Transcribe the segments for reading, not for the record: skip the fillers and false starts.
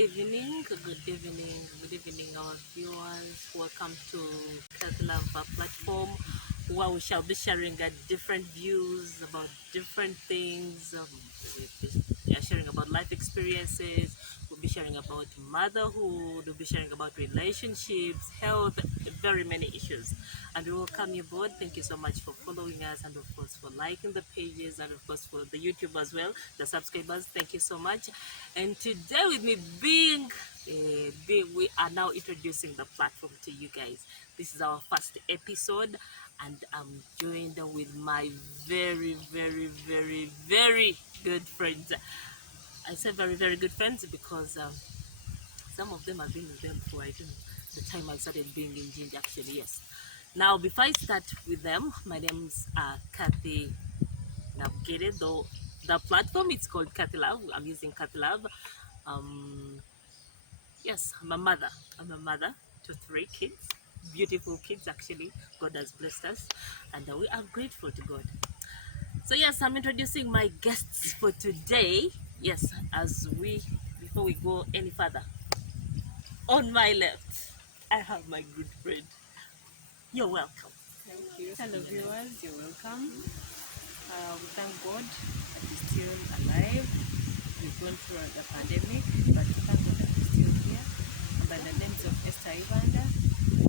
good evening, our viewers. Welcome to Love platform, where we shall be sharing different views about different things. We'll be sharing about life experiences. We'll be sharing about motherhood. We'll be sharing about relationships, health, very many issues. And we welcome you both. Thank you so much for following us, and of course for liking the pages, and of course for the YouTube as well, the subscribers. Thank you so much. And today with me we are now introducing the platform to you guys. This is our first episode, and I'm joined with my very, very, very, very good friends. I say very, very good friends because some of them have been with them for, I think, the time I started being in Ginger, actually, yes. Now, before I start with them, my name's Kathy Navigated, though the platform is called Kathy Love. I'm using Kathy Love. Yes, I'm a mother. I'm a mother to 3 kids, beautiful kids, actually. God has blessed us, and we are grateful to God. So yes, I'm introducing my guests for today. Yes, before we go any further, on my left, I have my good friend. You're welcome. Thank you. Hello viewers, you're welcome. We thank God that we're still alive. We've gone through the pandemic, but we thank God that we're still here. And by the names of Esther Ivanda,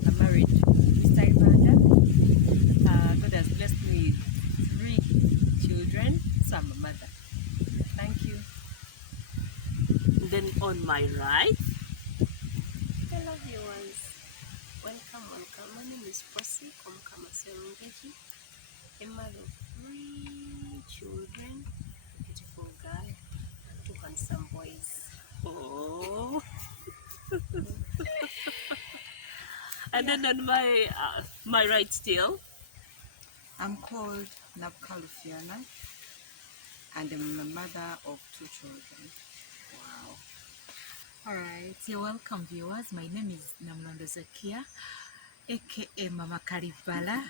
I'm married to Mr. Ivanda. God has blessed me with 3 children, so I'm a mother. Thank you. Then on my right, Hello viewers, welcome. My name is Posi Komkamaserungeji, a mother of 3 children, a beautiful girl, and 2 handsome boys. oh, and then on my right still, I'm called Napkalufiana, and I'm a mother of 2 children. wow. Alright, you're welcome viewers. My name is Namlando Zakia, aka Mama Karibala.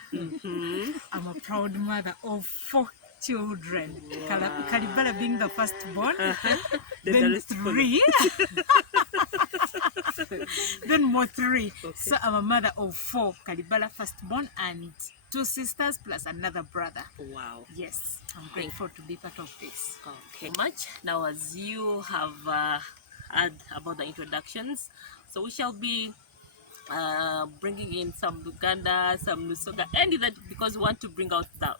I'm a proud mother of 4 children. Wow. Karibala being the firstborn, Then the then rest follow. 3, then more 3. Okay. So I'm a mother of 4. Karibala firstborn and 2 sisters plus another brother. Wow. Yes, I'm grateful to be part of this. Okay, much. Now, as you have heard about the introductions, so we shall be bringing in some Luganda, some Lusoga, and that because we want to bring out the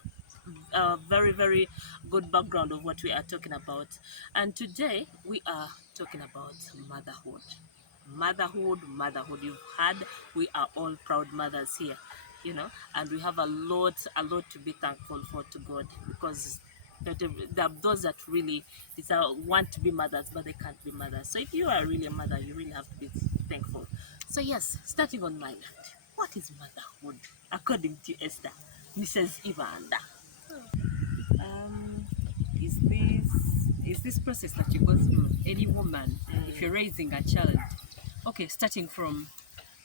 very, very good background of what we are talking about. And today we are talking about motherhood. Motherhood. You've heard, we are all proud mothers here, and we have a lot to be thankful for to God, because there are those that really want to be mothers, but they can't be mothers. So if you are really a mother, you really have to be thankful. So yes, starting on my left, what is motherhood according to Esther, Mrs. Ivanda? Is this process that you go through, any woman, if you're raising a child, okay, starting from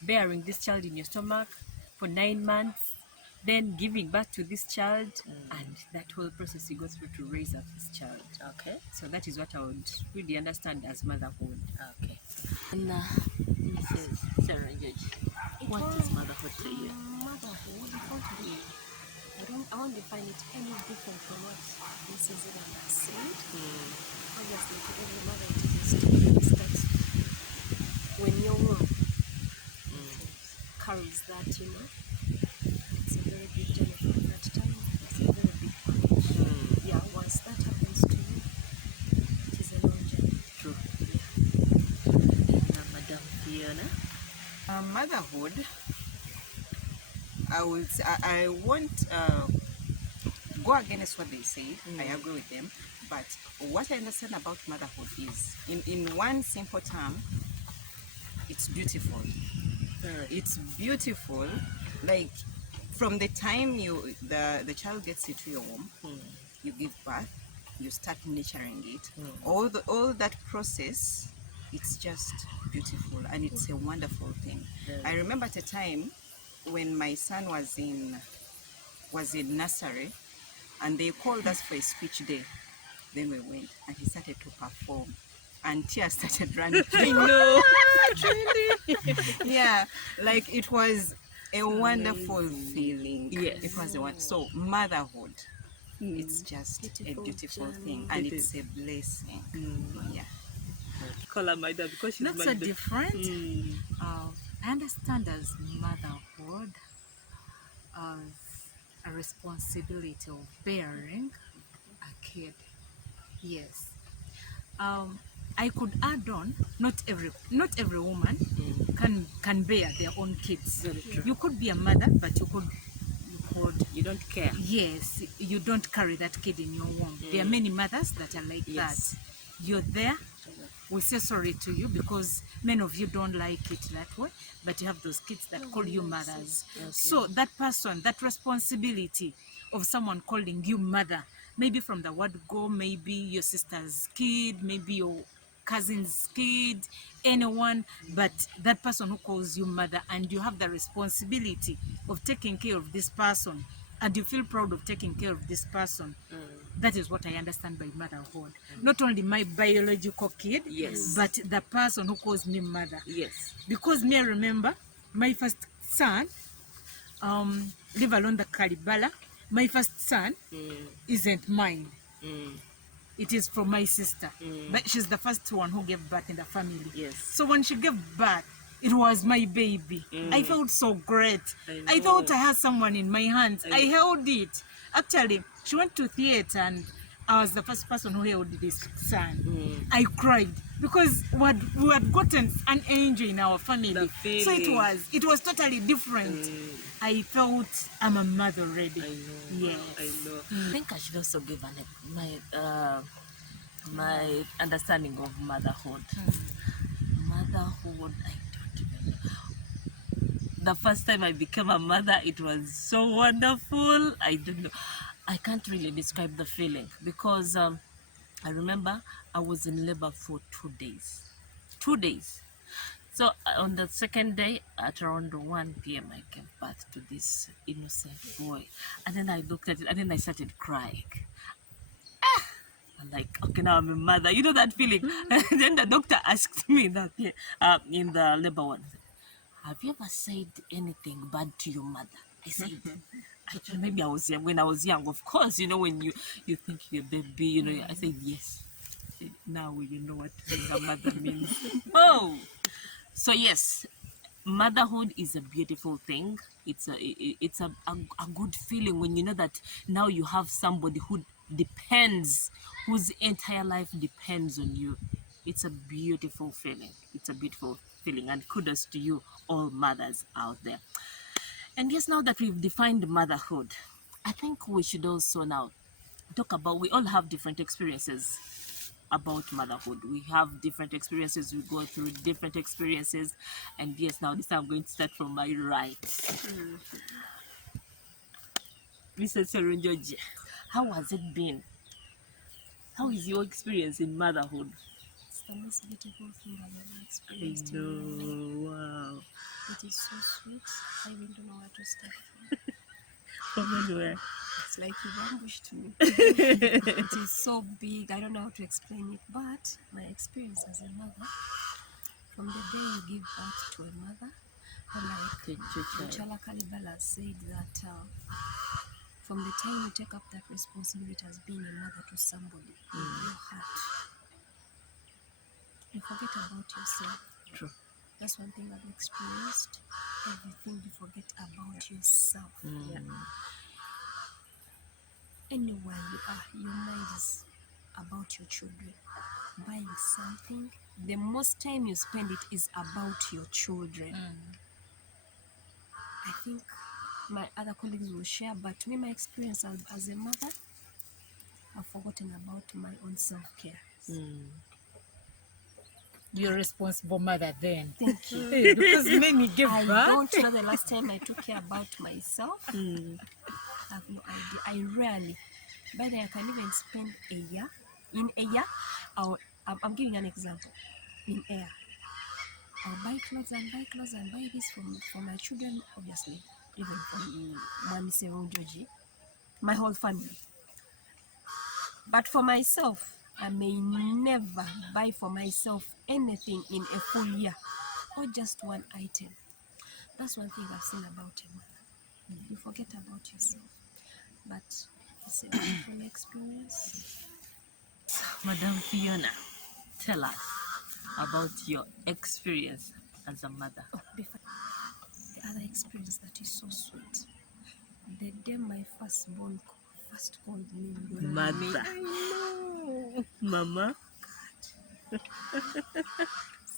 bearing this child in your stomach for 9 months, then giving birth to this child, and that whole process you go through to raise up this child. Okay. So that is what I would really understand as motherhood. Okay. And Mrs. Sarah George, what is motherhood to you? Motherhood, I won't define it any different from what Mrs. Ivanda said. Obviously, to every mother it is a story that when your womb carries that, it's a very big journey from that time. It's a very big package. Yeah, once that happens to you, it is a long journey. True. Yeah. Madam Fiona? Motherhood, I won't go against what they say. I agree with them. But what I understand about motherhood is, in one simple term, it's beautiful. It's beautiful. Like, from the time the child gets into your womb, you give birth, you start nurturing it. All that process, it's just beautiful, and it's a wonderful thing. I remember at a time when my son was in nursery, and they called us for a speech day. Then we went, and he started to perform. and tears started running. I know. Yeah, like it was a wonderful feeling. Yes. It was a one. So motherhood, it's just a Beautiful beautiful journey. thing, and It it's a blessing. Yeah. Call her my dad because she's Not my so dad. different. I understand as motherhood as a responsibility of bearing a kid. Yes. I could add on, not every woman can bear their own kids. Very true. You could be a mother, but you could You don't care. yes, you don't carry that kid in your womb. There are many mothers that are like Yes. that. You're there. We say sorry to you because many of you don't like it that way, but you have those kids that call you mothers. So that person, that responsibility of someone calling you mother, maybe from the word go, maybe your sister's kid, maybe your cousin's kid, anyone, but that person who calls you mother, and you have the responsibility of taking care of this person, and you feel proud of taking care of this person. That is what I understand by motherhood. Not only my biological kid, Yes. but the person who calls me mother. Yes. Because me, I remember my first son, leave alone the Kalibala, my first son isn't mine. It is from my sister. But she's the first one who gave birth in the family. Yes. So when she gave birth, it was my baby. I felt so great. I I thought know. I had someone in my hands. I held it. Actually, she went to theater and I was the first person who held this son. I cried because we had gotten an angel in our family. The So feeling. it was totally different. I felt I'm a mother already. I know. Yes. I know. I think I should also give my understanding of motherhood. Motherhood, I don't even know. The first time I became a mother, it was so wonderful. I don't know. I can't really describe the feeling because I remember I was in labor for 2 days. 2 days. So on the second day, at around 1 p.m., I gave birth to this innocent boy. And then I looked at it and then I started crying. I'm like, okay, now I'm a mother. You know that feeling? And then the doctor asked me that in the labor ward, have you ever said anything bad to your mother? I said, actually, maybe I was young. When I was young, of course, when you think you're a baby, I said, yes. I said, now you know what being a mother means. Oh! So yes, motherhood is a beautiful thing. It's a good feeling when you know that now you have somebody whose entire life depends on you. It's a beautiful feeling. It's a beautiful feeling, and kudos to you, all mothers out there. And yes, now that we've defined motherhood, I think we should also now talk about, we all have different experiences about motherhood. We have different experiences, we go through different experiences. And yes, now this time I'm going to start from my right. Mrs. Serunjoji, how has it been? How is your experience in motherhood? It's the most beautiful thing I've ever I experienced in my life. know, wow. It is so sweet. I even don't know where to start From from. anywhere. It's like you've ambushed me. It is so big. I don't know how to explain it. But my experience as a mother, from the day you give birth to a mother, and like Chala Kalibala said that from the time you take up that responsibility as being a mother to somebody, in your heart, you forget about yourself. True. That's one thing I've experienced. Everything you forget about yourself. Anywhere you are, your mind is about your children. Buying something, the most time you spend it is about your children. I think my other colleagues will share, but me, my experience as a mother, I've forgotten about my own self-care. You're a responsible mother then. Thank you. Hey, because many give I birth. don't know the last time I took care about myself. I have no idea. I rarely. By the way, I can even spend a year. In a year, I'm giving an example. In a year, I'll buy clothes and buy this for my children, obviously, even from Mami Seron Joji, my whole family. But for myself, I may never buy for myself anything in a full year or just one item. That's one thing I've seen about a mother. You forget about yourself. But it's a beautiful experience. Madam Fiona, tell us about your experience as a mother. Oh, before the other experience that is so sweet. The day my firstborn first called me mommy. Mother. Mama.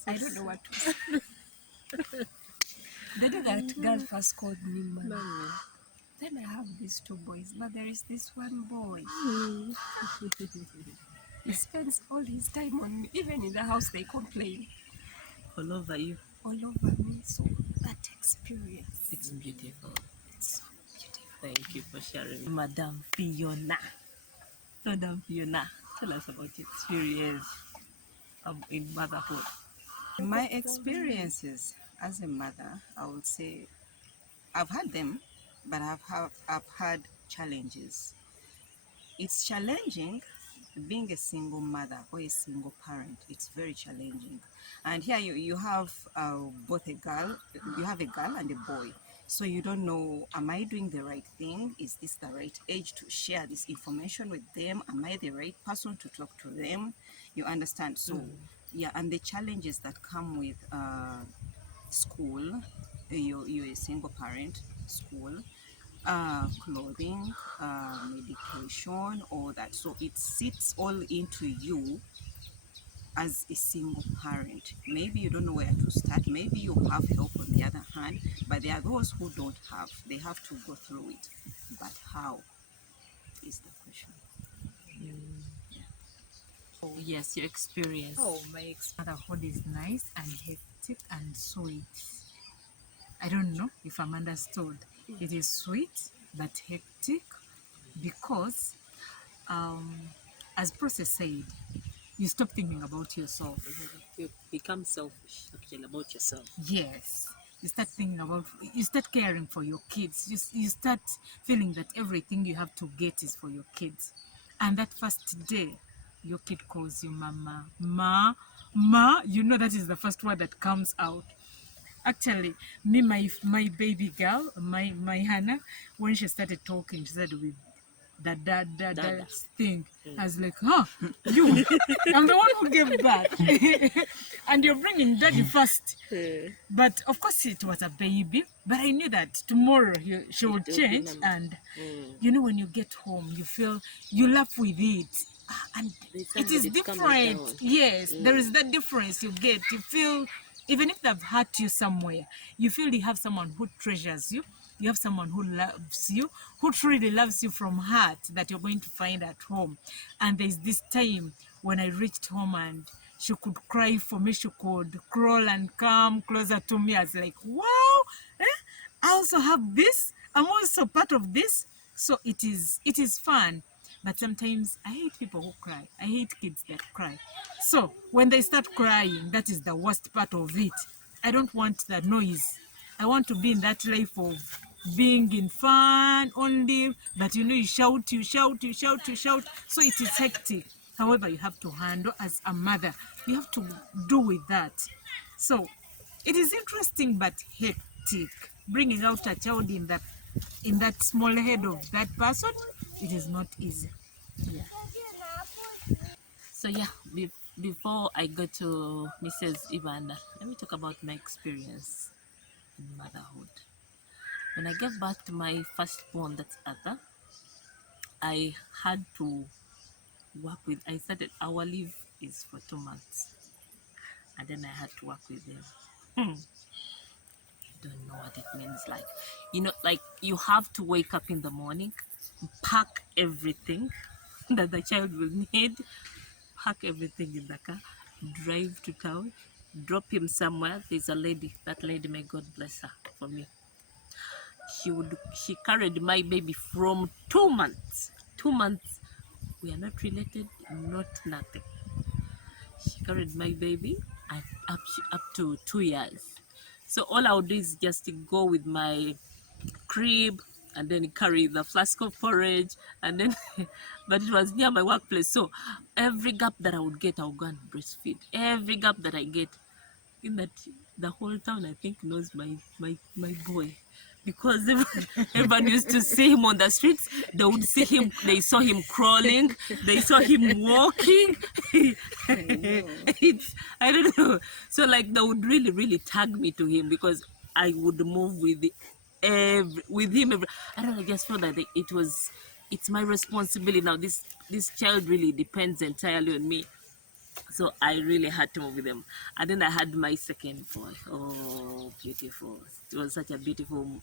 I don't know what to say. The day that girl first called me mommy. Then I have these two boys, but there is this one boy. He spends all his time on me. Even in the house, they complain. All over you. All over me. So that experience. It's beautiful. It's so beautiful. Thank you for sharing. Madam Fiona. Madam Fiona, tell us about your experience in motherhood. My experiences as a mother, I would say I've had them, but I've had challenges. It's challenging being a single mother or a single parent. It's very challenging. And here you have both you have a girl and a boy. So you don't know, am I doing the right thing? Is this the right age to share this information with them? Am I the right person to talk to them? You understand? So yeah, and the challenges that come with school, you're a single parent, school, clothing, medication, all that. So it sits all into you as a single parent. Maybe you don't know where to start. Maybe you have help on the other hand, but there are those who don't have. They have to go through it. But how is the question? Oh, yes, your experience. Oh, my motherhood is nice and hectic and sweet. I don't know if I'm understood. It is sweet but hectic because, as Process said, you stop thinking about yourself. You become selfish actually about yourself. Yes. You start caring for your kids. You start feeling that everything you have to get is for your kids. And that first day, your kid calls you mama, ma, you know that is the first word that comes out. Actually, me, my baby girl, my Hannah, when she started talking, she said with that Dada. thing. I was like, huh, you, I'm the one who gave birth. And you're bringing daddy first. But of course it was a baby. But I knew that tomorrow she would change. And you know, when you get home, you feel, you laugh with it. And it is different. Yes, there is that difference you get. You feel, even if they've hurt you somewhere, you feel you have someone who treasures you. You have someone who loves you, who truly loves you from heart, that you're going to find at home. And there's this time when I reached home and she could cry for me, she could crawl and come closer to me. I was like, wow, I also have this. I'm also part of this. So it is fun. But sometimes I hate people who cry. I hate kids that cry. So when they start crying, that is the worst part of it. I don't want that noise. I want to be in that life of being in fun only, but you know, you shout. So it is hectic. However, you have to handle as a mother. You have to do with that. So it is interesting but hectic. Bringing out a child in that small head of that person, it is not easy. Yeah. So yeah, before I go to Mrs. Ivana, let me talk about my experience in motherhood. When I gave birth to my firstborn, that's Arthur, I had to work with, I started, our leave is for 2 months. And then I had to work with them. You don't know what it means. Like, you know, like you have to wake up in the morning, pack everything that the child will need, pack everything in the car, drive to town, drop him somewhere. There's a lady, that lady, may God bless her for me. She carried my baby from 2 months. 2 months. We are not related, not nothing. She carried my baby up to 2 years. So all I would do is just to go with my crib and then carry the flask of porridge, and then, but it was near my workplace. So every gap that I would get, I would go and breastfeed. Every gap that I get, in that the whole town, I think, knows my boy. Because everyone used to see him on the streets. They would see him, they saw him crawling, they saw him walking. I don't know. So like they would really, really tag me to him because I would move with him. I don't know, I just feel that it's my responsibility now. This child really depends entirely on me. So I really had to move with them. And then I had my second boy. Oh, beautiful. It was such a beautiful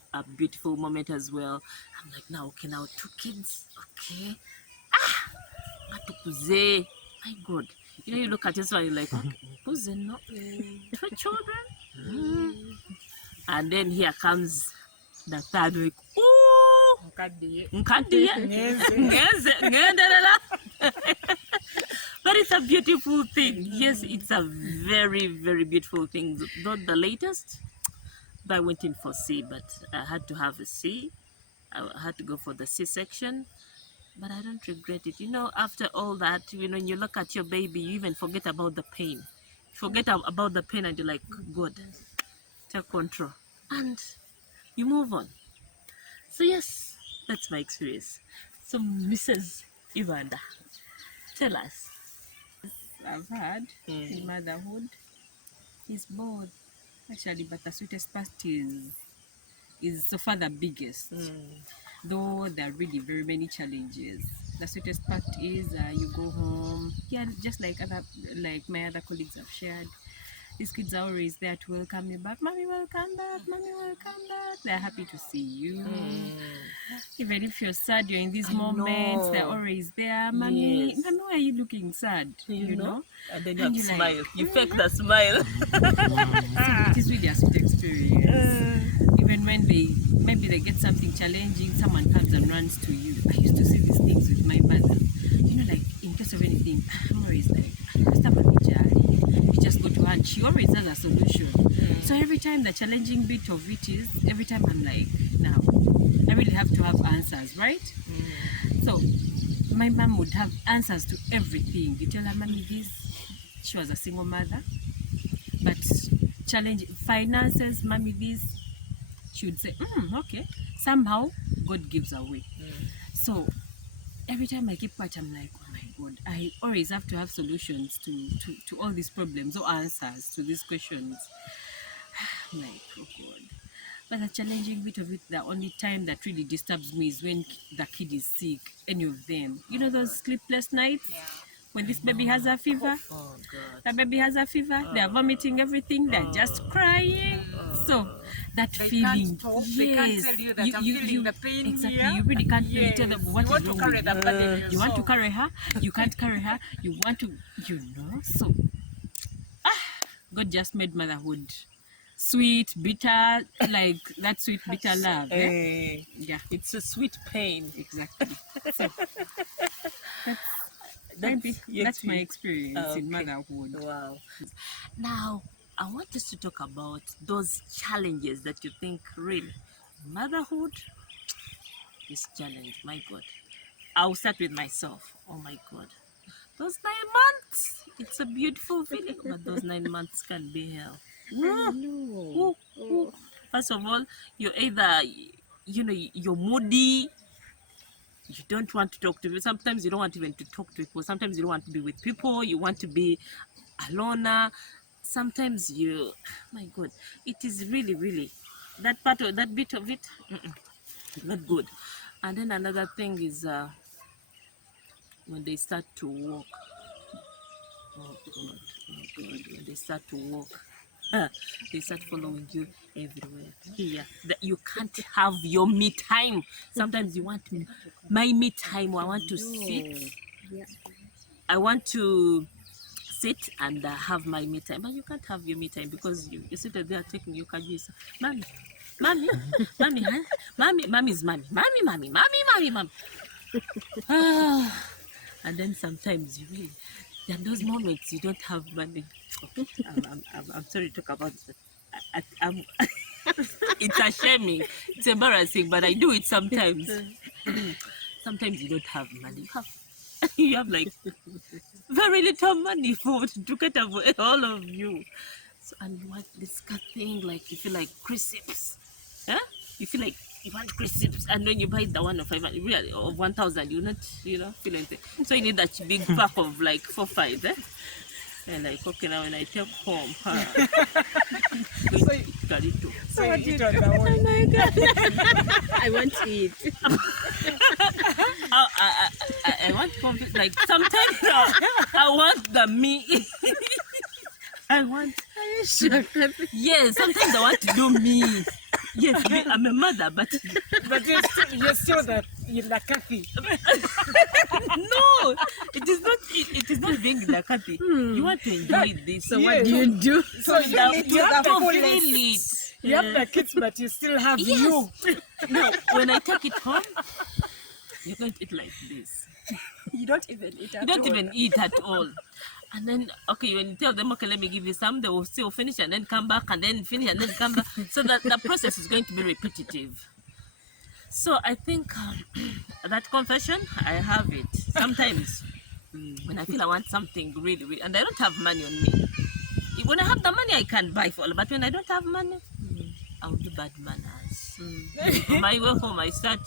moment as well. I'm like, now, okay, now 2 kids. Okay. Atukuze. My God. You know, you look at this one, you're like, okay, kuze no. 2 children. And then here comes the third week. Ooh. Nkadiye. Ngeze. But it's a beautiful thing. Yes, it's a very, very beautiful thing. Not the latest, but I went in for C, but I had to have a C. I had to go for the C-section, but I don't regret it. You know, after all that, you know, when you look at your baby, you even forget about the pain. You forget about the pain and you're like, God, take control. And you move on. So yes, that's my experience. So Mrs. Ivanda, tell us. I've had in motherhood is both actually, but the sweetest part is so far the biggest. Though there are really very many challenges. The sweetest part is you go home, just like my other colleagues have shared. These kids are always there to welcome you back. Mommy, welcome back. Mommy, welcome back. They're happy to see you. Even if you're sad, you're in these moments, they're always there. Mommy, Yes. Mommy, why are you looking sad? You know? And then you And have to you're smile. like, You fake the smile. So it is really a sweet experience. Even when maybe they get something challenging, someone comes and runs to you. I used to see these things with my mother. You know, like in case of anything, I'm always like, you just go to her and she always has a solution. So every time the challenging bit of it is, every time I'm like, now, I really have to have answers, right? So my mom would have answers to everything. You tell her, Mommy, this, she was a single mother, but challenge finances, Mommy, this, she would say, okay. Somehow God gives away. So every time I keep quiet, I'm like, oh my God, I always have to have solutions to all these problems or answers to these questions. I'm like, oh God. But the challenging bit of it, the only time that really disturbs me is when the kid is sick, any of them. You know those sleepless nights? When this baby has a fever, Oh God. the baby has a fever, they're vomiting everything, they're just crying. So that feeling, They can't yes, tell you that I'm feeling the pain exactly. here. You really can't tell, you tell them what You want is to wrong carry with that burden you. You want to yourself. carry her, you can't carry her. You want to, So God just made motherhood sweet, bitter, like that sweet, bitter love. Hey, Yeah, it's a sweet pain. exactly. So that's my experience in motherhood. Wow. Now, I want us to talk about those challenges that you think really motherhood is challenge. My God. I'll start with myself. Oh my God. Those 9 months, it's a beautiful feeling, but those 9 months can be hell. Woo, woo. First of all, you're either, you're moody, you don't want to talk to people. Sometimes you don't want even to talk to people. Sometimes you don't want to be with people. You want to be alone. Sometimes my God, it is really, really, that bit of it, not good. And then another thing is when they start to walk. Oh God, when they start to walk. They start following you everywhere. Here, that you can't have your me time. Sometimes you want my me time. I want to sit. I want to sit and have my me time, but you can't have your me time because you sit there taking your kajis. Mommy, mommy, mommy, huh? Mommy's mommy, mommy. And then sometimes you really, there are those moments you don't have money. Okay, I'm sorry to talk about this, but I'm It's a shaming. It's embarrassing, but I do it sometimes. Sometimes you don't have money. You have like very little money to cater for all of you. So, and you want this thing, like you feel like crisps. Huh? You feel like you want crisps, and when you buy the one of 500, really, of 1,000, you not, feeling it. So you need that big pack of like 4, 5. And like, okay, now when I take home, So what do you do? Oh my God. I want to eat. I want conflict. Like sometimes I want the meat. I want. Yes, sometimes I want to do me. Yes, I'm a mother, but you're still the Kathy. No, it is not. It is not being the Kathy. You want to enjoy this. So what do you do? So You have to feel it. You have the kids, but you still have you. No, when I take it home, you're going to eat like this. You don't even eat at You don't all. even eat at all. And then, okay, when you tell them, okay, let me give you some, they will still finish and then come back and then finish and then come back. So that the process is going to be repetitive. So I think that confession, I have it. Sometimes when I feel I want something really, really, and I don't have money on me. When I have the money, I can buy for all. But when I don't have money, I'll do bad manners. On my way home, I start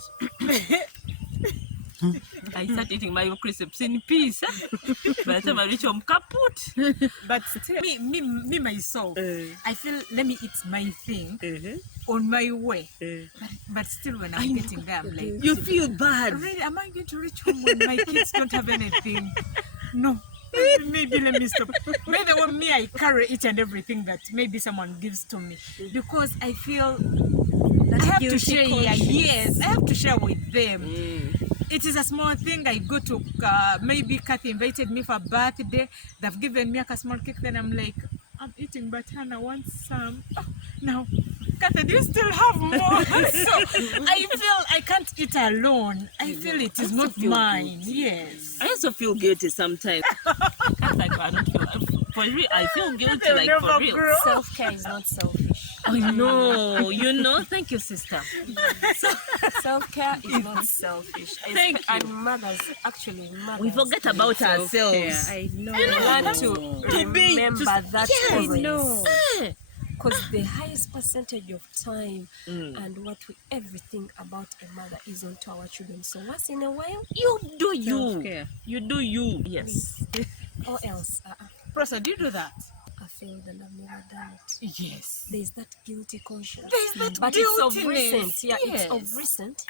eating my crisps in peace. By the time I reach home, kaput. But still, me myself, I feel let me eat my thing on my way. But still, when I'm getting there, I'm like, You feel bad. really, am I going to reach home when my kids don't have anything? No. Maybe let me stop. Maybe when me, I carry each and everything that maybe someone gives to me because I feel I have to share. Yes, I have to share with them. It is a small thing. I go to maybe Kathy invited me for a birthday. They've given me a small cake. Then I'm like, I'm eating, but Hannah wants some. Oh, now, Kathy, do you still have more? So I feel I can't eat alone. I feel it is not mine. Yes. I also feel guilty sometimes. I don't feel. For real, I feel guilty, like for real. Self-care is not selfish. I know. Thank you, sister. Self-care is not selfish. Thank you. And mothers, We forget about ourselves. I know. We learn to remember that always. Eh. Because the highest percentage of time and what we everything about a mother is onto our children. So once in a while, You do you. Self-care. You do you. Yes. or else, Prosa, do you do that? I failed and I've never done it. Yes. There's that guilty conscience. There's that But it's of guiltiness. recent. Yeah, Yes. it's of recent.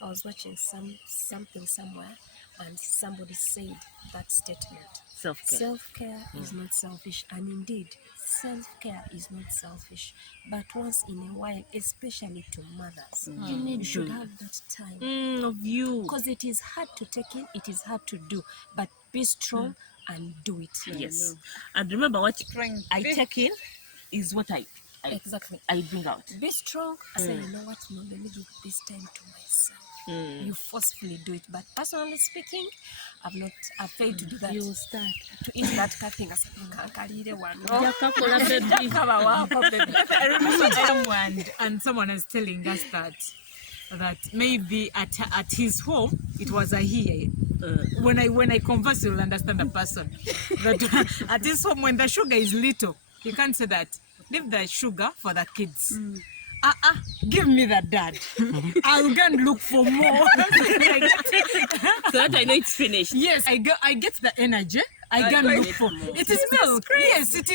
I was watching something somewhere and somebody said that statement. Self-care. Self-care is not selfish, and indeed, self-care is not selfish. But once in a while, especially to mothers, you should have that time. Of you. Because it is hard to take in, it is hard to do, but be strong and do it. Yes. And remember what I take in is what I Exactly. bring out. Be strong. I say, you know what? No, let me give this time to myself. You forcefully do it. But personally speaking, I've failed to do that. You start. To eat that thing. I said, I remember someone was telling us that maybe at his home it was a he. When I converse, you'll understand the person. That at his home, when the sugar is little, you can't say that. Leave the sugar for the kids. Give me the dad. I'll go and look for more. So that I know it's finished. Yes, I get the energy. I go and look for. It is milk. Yes, it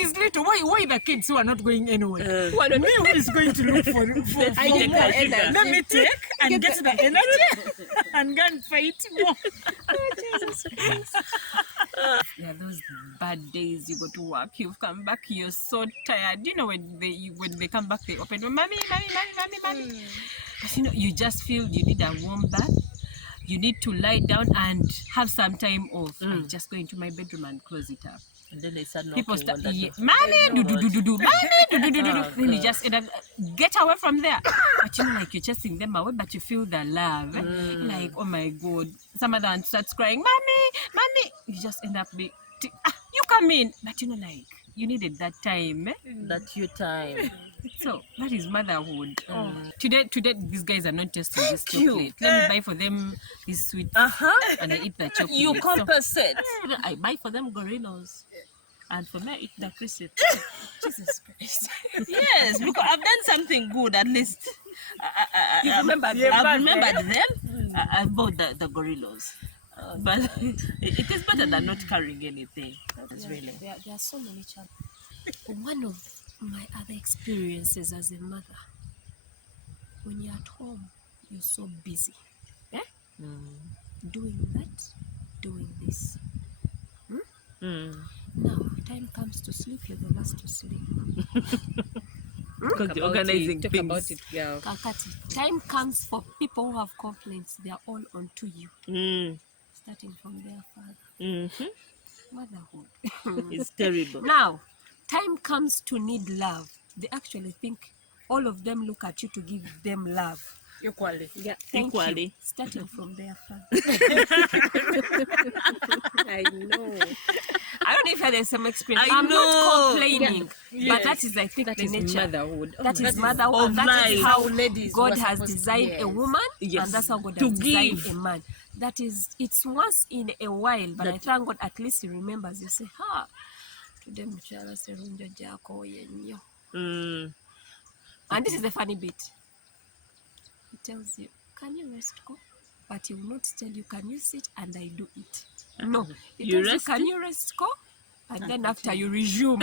is little. Why the kids who are not going anywhere? Me who is going to look for I take more. the sugar. Let me take and get the energy and go and fight more. There are those bad days you go to work, you've come back, you're so tired. You know, when they come back, they open, mommy. But you just feel you need a warm bath. You need to lie down and have some time off. I just go into my bedroom and close it up. And then they start People knocking start, on the door. mommy, do, mommy, do. Oh, Then you just end up, get away from there. But like you're chasing them away, but you feel the love. Like, oh my God. Some other one starts crying, mommy. You just end up, you come in. But like, you needed that time. That you time. So that is motherhood. Today these guys are not tasting this Thank you. chocolate. Let me buy for them this sweet and I eat the chocolate. You So- compensate. I buy for them gorillas. And for me, I eat the crisp. Jesus Christ. Yes, because I've done something good at least. You remember I've remembered them. I bought the gorillas. But it is better than not carrying anything. That's really. There are so many challenges. One of my other experiences as a mother, when you're at home, you're so busy. Doing that, doing this. Now, time comes to sleep, you're the last to sleep. Because you're organizing Talk things. about it, girl. Kakati, time comes for people who have complaints, they're all onto you, starting from their father. Motherhood. It's terrible. Now, time comes to need love. They actually think all of them look at you to give them love. Equally. Yeah, thank you. Equally. Starting from their father. I know. I don't know if you had the same experience. I I'm know. not complaining, Yeah. but that is, I think, That the is nature. motherhood. That is of motherhood. That life. is how ladies God were has supposed to- designed a yes. woman, Yes. and that's how God To has designed give. a man. That is, it's once in a while, but I That- thank God at least he remembers. You say, ha, today mukyala serunjo gyakooye nnyo. And this is the funny bit. He tells you, can you rest, go? But he will not tell you, can you sit? And I do it. No. He You tells rest? you, can you rest, go? And then after you resume.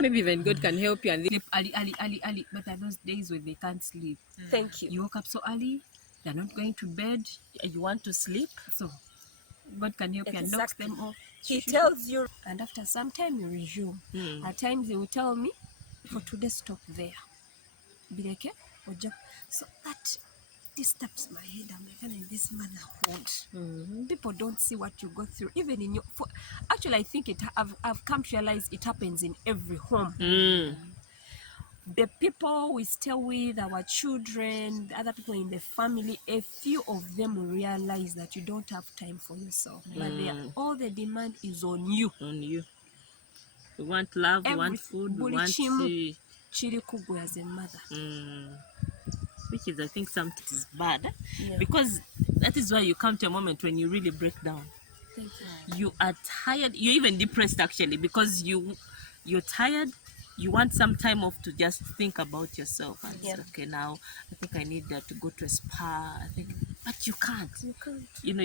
Maybe even God can help you and they sleep early. But there are those days where they can't sleep. Thank you. You woke up so early, they're not going to bed. You want to sleep? So God can help you and knock Exactly. them off. He tells you, and after some time you resume. At times he will tell me, for today stop there. Bireke, ojo. So that disturbs my head. I'm like, in this motherhood, people don't see what you go through. Even in your, actually, I think I've come to realize it happens in every home. The people we stay with, our children, the other people in the family, a few of them will realize that you don't have time for yourself. But all the demand is on you. On you. We want love, we want food, we buli want kimu to, kiri ku gwe as a mother. which is I think something is bad. Yeah. Because that is why you come to a moment when you really break down. Thank you. You are tired, you're even depressed actually, because you're tired. You want some time off to just think about yourself and say, okay, now I think I need to go to a spa. But you can't. You can't. You know,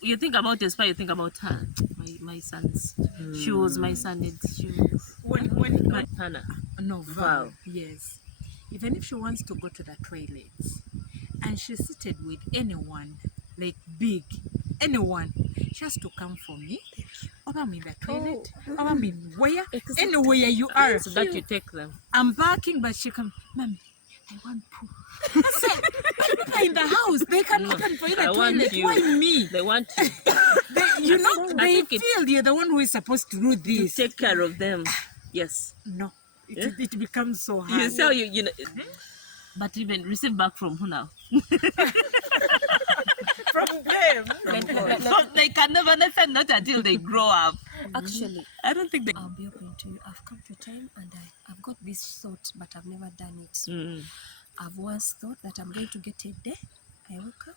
you think about a spa, you think about my son's shoes. My son needs shoes. When Hannah. no, Val. yes. Even if she wants to go to the toilet and she's seated with anyone, like big, anyone, she has to come for me. Or I'm in the toilet, or I'm in where, anywhere you are. So that you take them. I'm barking, but she comes, Mommy, I want poo. I said, people in the house, they can open for you the I want toilet. you. Why me? They want you You know, I they think it's- feel you're the one who is supposed to do to this. take care of them. Yes. No, it becomes so hard. You say you know. But even receive back from who now? From them. They can never not until they grow up. Actually, I don't think they. I'll be open to you. I've come to a time and I've got this thought, but I've never done it. I've once thought that I'm going to get a day. I wake up,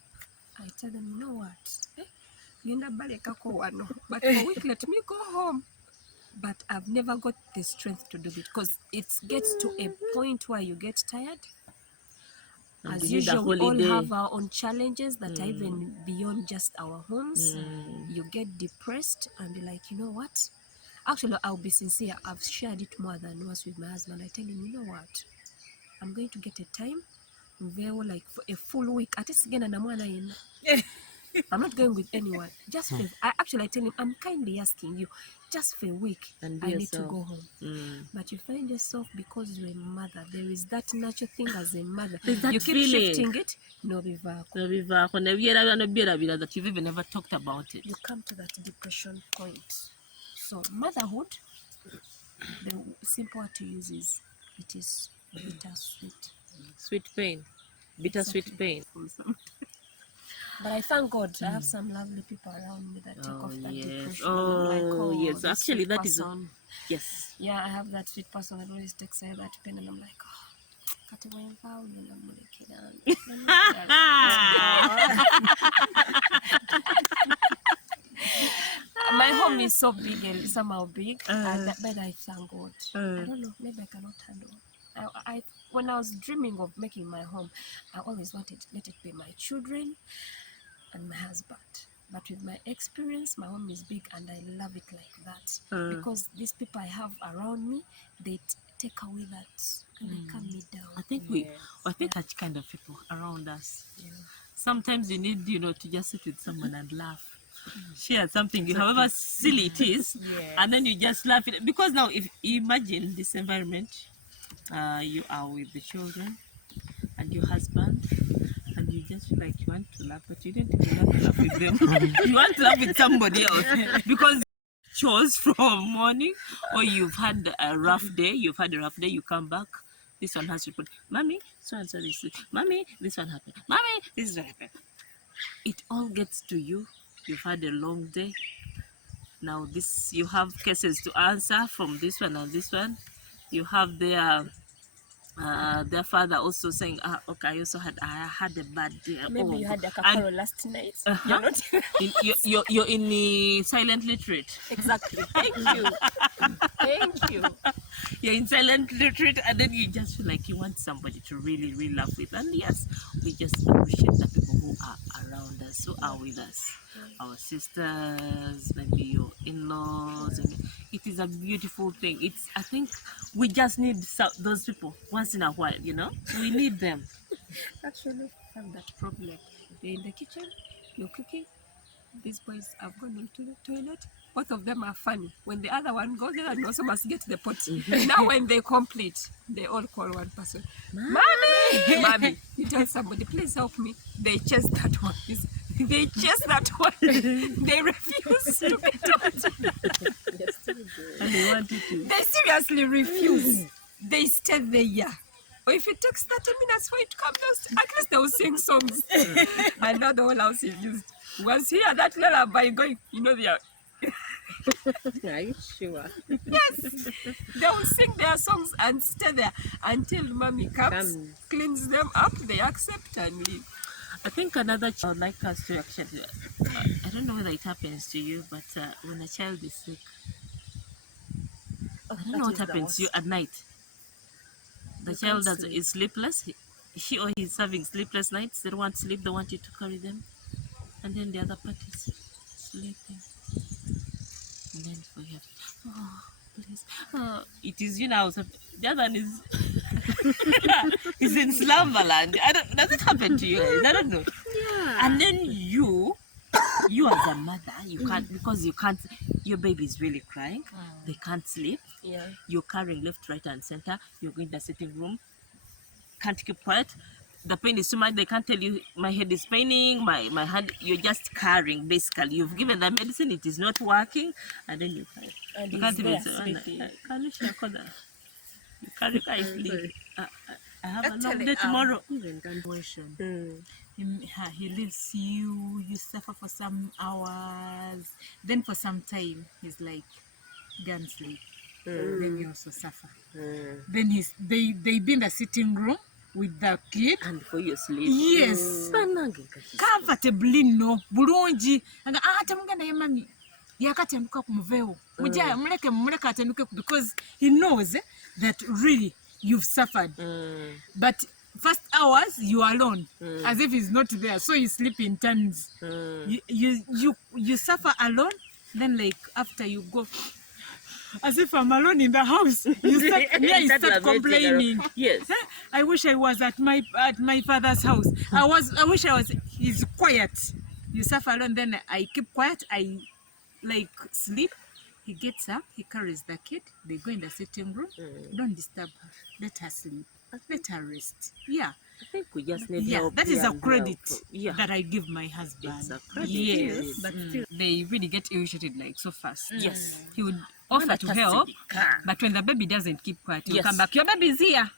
I tell them, you know what? Nina balekako wano. But for a week, let me go home. But I've never got the strength to do it because it gets to a point where you get tired. And As you need a usual, we all holiday. have our own challenges that are even beyond just our homes. You get depressed and be like, you know what? Actually, I'll be sincere. I've shared it more than once with my husband. I tell him, you know what? I'm going to get a time, very like for a full week. At least again, I'm not going with anyone. Just for, I tell him, I'm kindly asking you, just for a week, And be I need to yourself. go home. But you find yourself, because you're a mother, there is that natural thing as a mother. There's that You keep feeling. shifting it, no bivako. That you've even never talked about it. You come to that depression point. So motherhood, the simple word to use is, it is bittersweet. Sweet pain. Bittersweet Exactly. pain. But I thank God I have some lovely people around me that take off that depression. Oh, I'm like, yes. this Actually, sweet that is person. yes. Yeah, I have that sweet person that always takes away that pain, and I'm like, kati wenva unamulikira. My home is so big and somehow big, but I thank God. I don't know, maybe I cannot handle. I when I was dreaming of making my home, I always wanted let it be my children and my husband. But with my experience, my home is big and I love it like that. Because these people I have around me, they take away that and they calm me down. I think such kind of people around us. Yeah. Sometimes you need, to just sit with someone and laugh. Share something, however silly it is, and then you just laugh it. Because now, if you imagine this environment, you are with the children and your husband, and you just feel like you want to laugh, but you don't even want to laugh with them. You want to laugh with somebody else because chores from morning, or you've had a rough day. You come back. This one has to put, Mommy, so and so this. Mommy, this one happened. Mommy, this is what happened. It all gets to you. You've had a long day. Now you have cases to answer from this one and this one. You have their father also saying, okay, I had a bad day. Maybe you had a kakaro last night. You're not you're in the silent retreat. exactly. Thank you. Thank you. You're in silent retreat, and then you just feel like you want somebody to really, really laugh with. And yes, we just appreciate the people who are around us, who are with us. Our sisters, maybe your in-laws. It is a beautiful thing. I think we just need those people once in a while, We need them. Actually, I have that problem. They're in the kitchen, you're cooking. These boys have gone into the toilet. Both of them are funny. When the other one goes, the other one also must get the potty. Now when they complete, they all call one person, Mommy! Mommy! You tell somebody, please help me. They chase that one. They chase that one. They refuse to get out. And they want you to. They seriously refuse. They stay there. Or if it takes 30 minutes for it to come down, at least they will sing songs. And now the whole house is used. Once here, that lullaby going, they are. Are you sure? Yes. They will sing their songs and stay there until Mommy comes, cleans them up, they accept and leave. I think another I would like us to actually, I don't know whether it happens to you, but when a child is sick, I don't know what happens to you at night. The child is sleepless. She or he is having sleepless nights. They don't want sleep. They want you to carry them. And then the other party is sleeping. And then for you, please. It is the other one is is in slumberland. Does it happen to you guys? I don't know. Yeah. And then you as a mother, you can't, because you can't, your baby is really crying. They can't sleep. Yeah. You're carrying left, right, and center. You're going to the sitting room. Can't keep quiet. The pain is too much. They can't tell you, my head is paining, my hand. You're just carrying, basically. You've given the medicine, it is not working, and then you cry. And you can't even say, can you share that? You carry sleep. I have a long day tomorrow. He leaves you, you suffer for some hours, then for some time he's like, go and sleep. Then you also suffer. Then they be in the sitting room with the kid. And before you sleep. Yes. Comfortably no. Bulungi. Anga muganda ye mami. Yakatenduka kumuveo. Mujja muleke atenduke, because he knows that really you've suffered. But first hours you are alone, as if he's not there, so you sleep in turns. You suffer alone, then like after you go, as if I'm alone in the house, you start complaining. Yes. I wish I was at my father's house. I wish I was. He's quiet. You suffer alone, then I keep quiet. I like sleep. He gets up, he carries the kid, they go in the sitting room. Don't disturb her. Let her sleep. Let her rest. Yeah. I think we just need help. That is a credit that I give my husband. It's a credit. Yes. But still, they really get irritated like so fast. Yes. He would offer to help, but when the baby doesn't keep quiet, he'll come back. Your baby is here.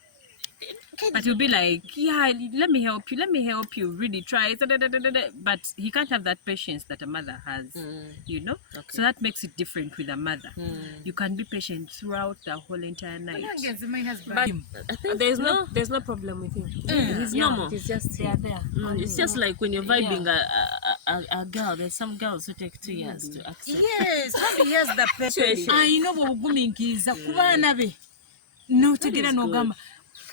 But he'll be like, yeah, let me help you, really try. But he can't have that patience that a mother has, you know? Okay. So that makes it different with a mother. You can be patient throughout the whole entire night. My husband. But I think There's no problem with him. he's normal. It's just they are there. It's just like when you're vibing a girl. There's some girls who take 2 years to accept. Yes, maybe he has the Situation. I know bw'obugumiikiriza ku baana be n'otegera n'ogamba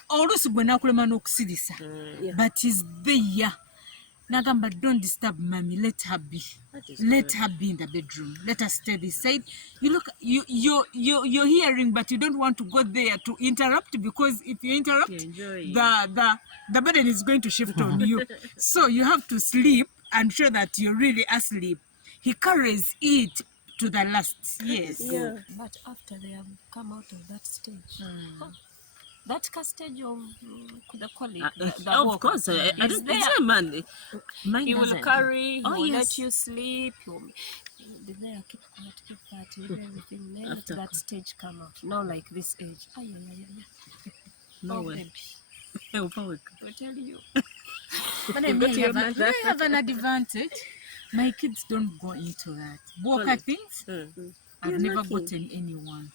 oluusi gwe n'akulema n'okusirisa but is there n'agamba don't disturb mommy, let her be in the bedroom, let her stay this side. You look, you're hearing but you don't want to go there to interrupt, because if you interrupt the burden is going to shift on you. So you have to sleep and show that you're really asleep. He carries it to the last. Yes. Yeah. But after they have come out of that stage, that stage of the colleague, Of course, I don't think so, man. Mine he will doesn't. carry, he will yes. let you sleep, he will be there, keep quiet, he'll do everything. Then After that stage come out. Now like this age. No way. Baby. Help her. I tell you. But I have an advantage. My kids don't go into that. Walker things, I've never gotten anyone.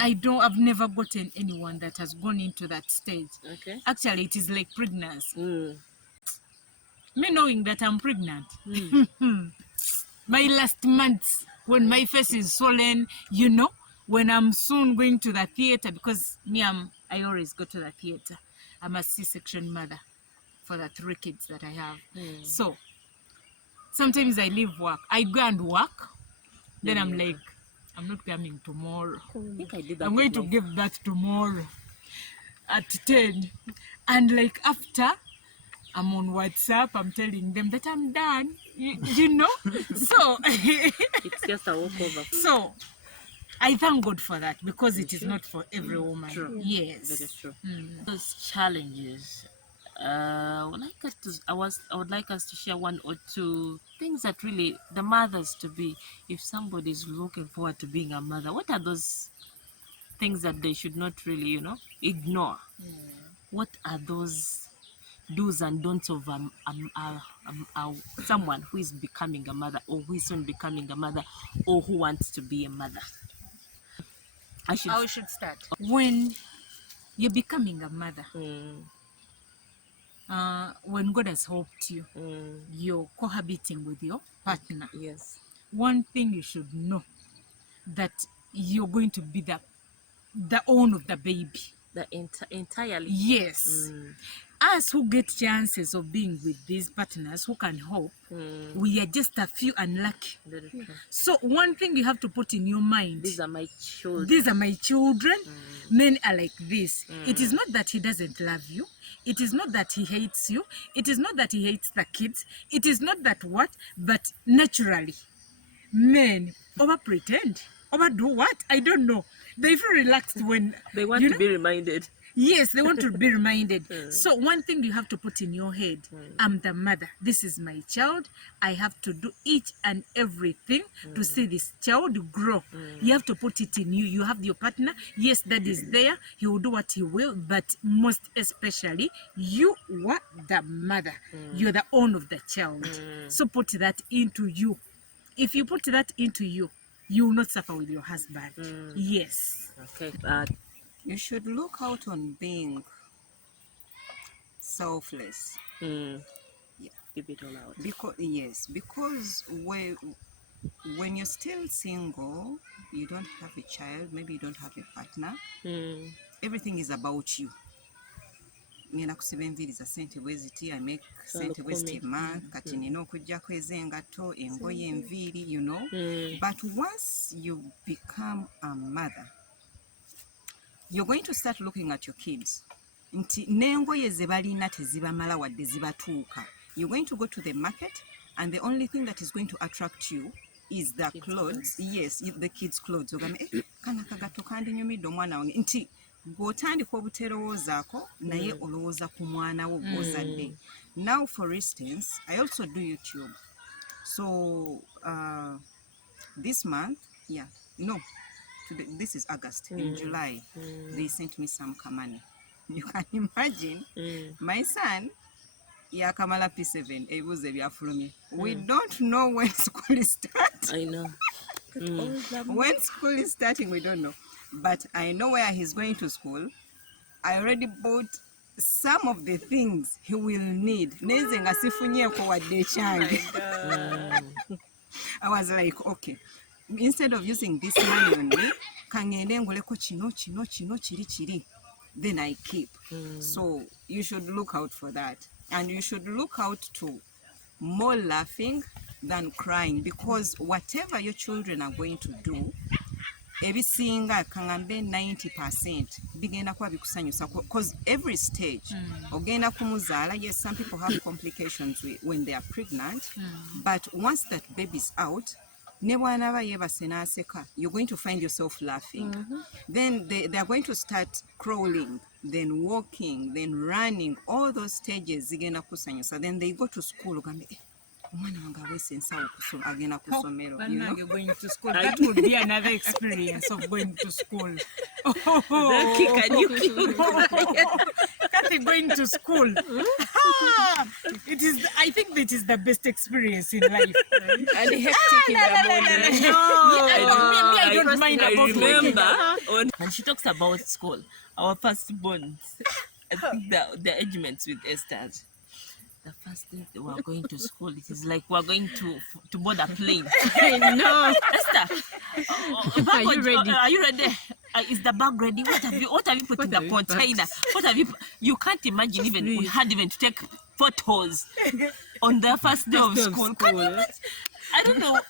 I've never gotten anyone that has gone into that stage. Okay. Actually, it is like pregnancy. Me knowing that I'm pregnant. My last month, when my face is swollen, you know, when I'm soon going to the theater, because I always go to the theater. I'm a C-section mother for the 3 kids that I have. So sometimes I leave work. I go and work. Then I'm like, I'm not coming tomorrow. I think I did that. I'm going to give birth tomorrow at 10. And like after, I'm on WhatsApp, I'm telling them that I'm done. You know? So It's just a walkover. so I thank God for that, because it is not for every woman. True. Yes. That is true. Those challenges. I would like us to share 1 or 2 things that really the mothers to be. If somebody is looking forward to being a mother, what are those things that they should not really, ignore? What are those do's and don'ts of someone who is becoming a mother, or who is soon becoming a mother, or who wants to be a mother? I should start. When you're becoming a mother, when God has helped you, you're cohabiting with your partner. Yes. One thing you should know, that you're going to be the owner of the baby. Entirely. Yes. Us who get chances of being with these partners who can help, we are just a few unlucky. Very true. So one thing you have to put in your mind, These are my children. These are my children. Men are like this. It is not that he doesn't love you. It is not that he hates you. It is not that he hates the kids. It is not that what, but naturally, men over pretend, over do what? I don't know. They feel relaxed when They want to be reminded. Yes, they want to be reminded. So one thing you have to put in your head, I'm the mother. This is my child. I have to do each and everything to see this child grow. You have to put it in you. You have your partner. Yes, that is there. He will do what he will. But most especially, you are the mother. You're the owner of the child. So put that into you. If you put that into you, you will not suffer with your husband. Yes. Okay. You should look out on being selfless. Yeah. Give it all out. Because when you're still single, you don't have a child, maybe you don't have a partner, everything is about you. Ngenda kusiba enviiri za ssente bwe ziti, I make ssente bwe ziti a month, kati nina okuggyako ez'engatto, engoye, enviiri, you know. But once you become a mother, you're going to start looking at your kids. Nti n'engoye ze balina tezibamala wadde zibatuuka. You're going to go to the market, and the only thing that is going to attract you is the clothes. Yes, the kids' clothes. Ogambe, kana kagatto kandinyumidde omwana wange. Nti bw'otandika obuterowoozaako naye olowooza ku mwana wo gw'ozadde. Now, for instance, I also do YouTube. So this month, this is August. In July, they sent me some money. You can imagine. My son, yakamala P7, ebibuuzo ebyafulumye. We don't know when school is starting. I know. When school is starting, we don't know. But I know where he's going to school. I already bought some of the things he will need. Neze nga sifunyeeko wadde ekyange. I was like, okay, instead of using this money on me, kangende ngoleko kino kiri. Then I keep. So you should look out for that. And you should look out to more laughing than crying, because whatever your children are going to do, ebisinga kangambe 90% bigenda kuba bikusanyusa, because every stage ogenda kumuzaala. Yes, some people have complications when they are pregnant, but once that baby's out, ne bw'anaaba yeebase n'aseka, you're going to find yourself laughing. Then they are going to start crawling, then walking, then running. All those stages zigenda kusanyusa. Then they go to school, ogambe omwana wange aweese ensawo agenda ku ssomero. Going to school, that would be another experience of going to school. Kathy going to school. I think it is the best experience in life. And hectic in the morning. I don't mind I about remember when she talks about school, our firstborn, I think the arrangements with Esther. The first day we are going to school, it is like we are going to board a plane. I know. Esther, Are you ready? Are you ready? Is the bag ready? What have you put in the container? What have you? You can't imagine. Even we had even to take photos on the first day of school. Can you imagine? I don't know.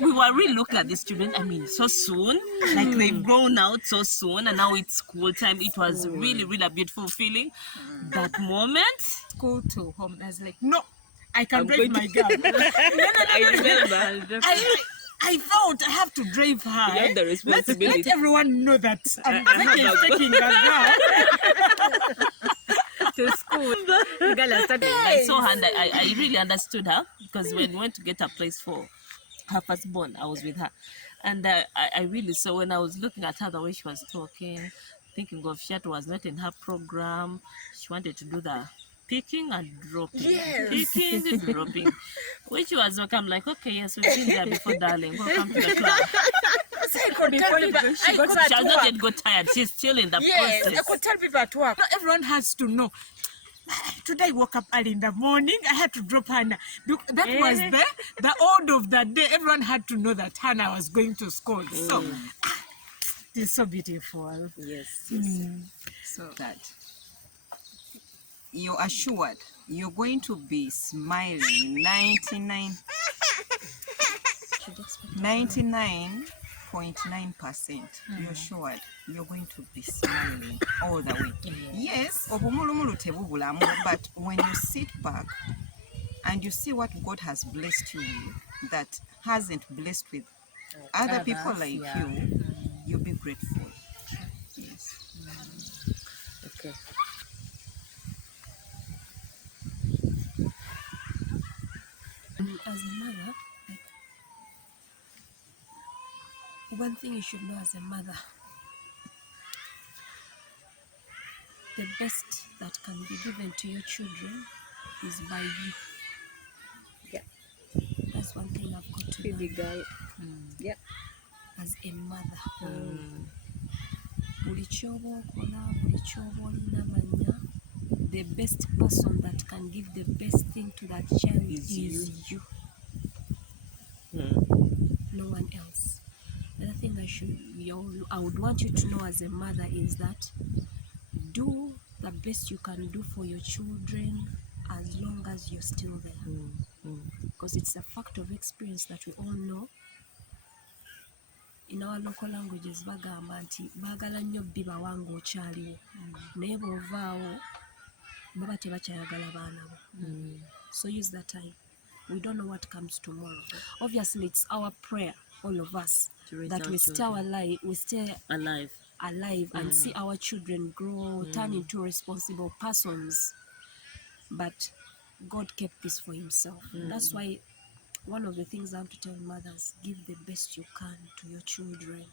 We were really looking at the children. I mean, so soon, like they've grown out so soon, and now it's school time. It was really, really a beautiful feeling. That moment. School to home. I was like, no, I can drive my girl. I remember. I thought I have to drive her. You have the responsibility. Let everyone know that I'm taking a girl To school. The girl has started. I saw her and I really understood her, because when we went to get a place for her firstborn, I was with her. And I really saw, when I was looking at her, the way she was talking, thinking of Shat was not in her program. She wanted to do the picking and dropping. Yes. Picking and dropping. Which was okay. I'm like, okay, yes, we've been there before, darling. Welcome to the club. She has not yet got tired. She's still in the Yes, I process. could tell people at work. Everyone has to know. Today I woke up early in the morning. I had to drop Hannah. That was the order of the day. Everyone had to know that Hannah was going to school. So it's so beautiful. Yes. So that you're assured you're going to be smiling 99.9%. You're sure you're going to be smiling all the way. Yes, obumulumulu tebubulamu, but when you sit back and you see what God has blessed you with that hasn't blessed with other people like you, you'll be grateful. Yes. Okay. As a mother, one thing you should know as a mother, the best that can be given to your children is by you. Yeah. That's one thing I've got to know Baby girl. Yeah. as a mother. Buli kyoba okola, buli kyoba olina manya, the best person that can give the best thing to that child is you. No one else. The other thing I would want you to know as a mother is that do the best you can do for your children as long as you're still there. Because it's a fact of experience that we all know. In our local languages bagamba nti baagala nnyo bbiba wanga okyaliwo naye bw'ovaawo baba tebakyayagala baana bo. So use that time. We don't know what comes tomorrow. Obviously it's our prayer, all of us, that we stay alive and see our children grow, turn into responsible persons. But God kept this for himself. That's why one of the things I have to tell mothers, give the best you can to your children.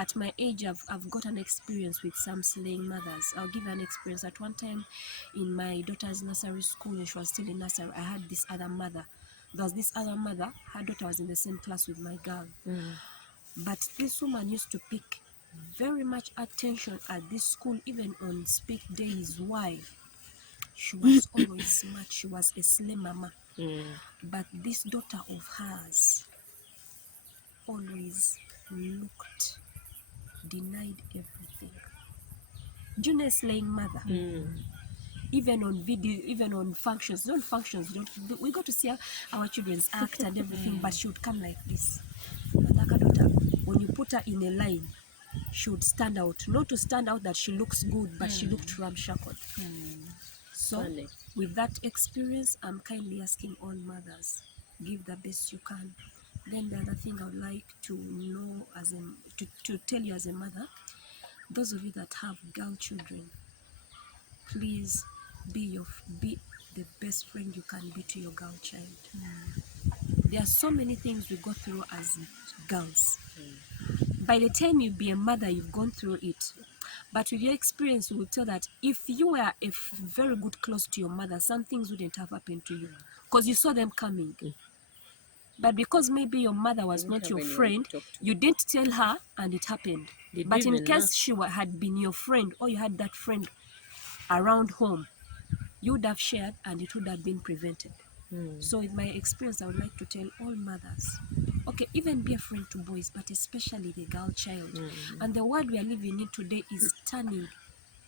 at my age, I've got an experience with some slaying mothers. I'll give an experience. At one time in my daughter's nursery school, when she was still in nursery, I had this other mother. There was this other mother, her daughter was in the same class with my girl. But this woman used to pick very much attention at this school, even on speak days. Why? She was always smart. She was a slay mama. But this daughter of hers always looked, denied everything. Do you know a slaying mother? Even on video, even on functions, not functions, we got to see our children's act and everything, but she would come like this. Nataka daughter, when you put her in a line, she would stand out. Not to stand out that she looks good, but she looked ramshackle. So, with that experience, I'm kindly asking all mothers, give the best you can. Then the other thing I would like to know, to tell you as a mother, those of you that have girl children, please be the best friend you can be to your girl child. There are so many things we go through as girls. By the time you be a mother, you've gone through it. But with your experience, you will tell that if you were very good close to your mother, some things wouldn't have happened to you because you saw them coming. But because maybe your mother was not your friend, you didn't tell her and it happened. But in case she had been your friend, or you had that friend around home, you would have shared and it would have been prevented. So with my experience, I would like to tell all mothers, okay, even be a friend to boys, but especially the girl child. And the world we are living in today is turning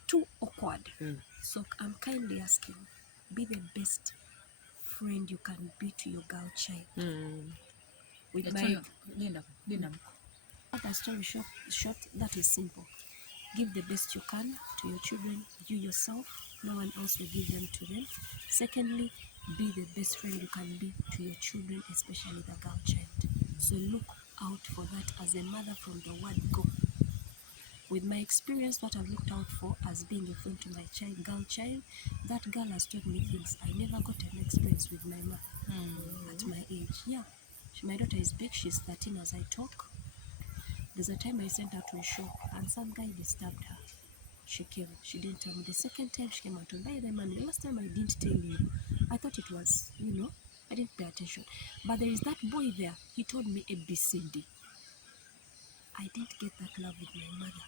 too awkward. So I'm kindly asking, be the best friend you can be to your girl child. With my the story short, that is simple. Give the best you can to your children, you yourself. No one else will give them to them. Secondly, be the best friend you can be to your children, especially the girl child. So look out for that as a mother from the word go. With my experience, what I've looked out for as being a friend to my girl child, that girl has taught me things I never got an experience with my mother at my age. Yeah, my daughter is big, she's 13 as I talk. There's a time I sent her to a shop and some guy disturbed her. She came, she didn't tell me. The second time she came and told me, by the money, the last time I didn't tell you. I thought it was, I didn't pay attention. But there is that boy there, he told me ABCD. I didn't get that love with my mother.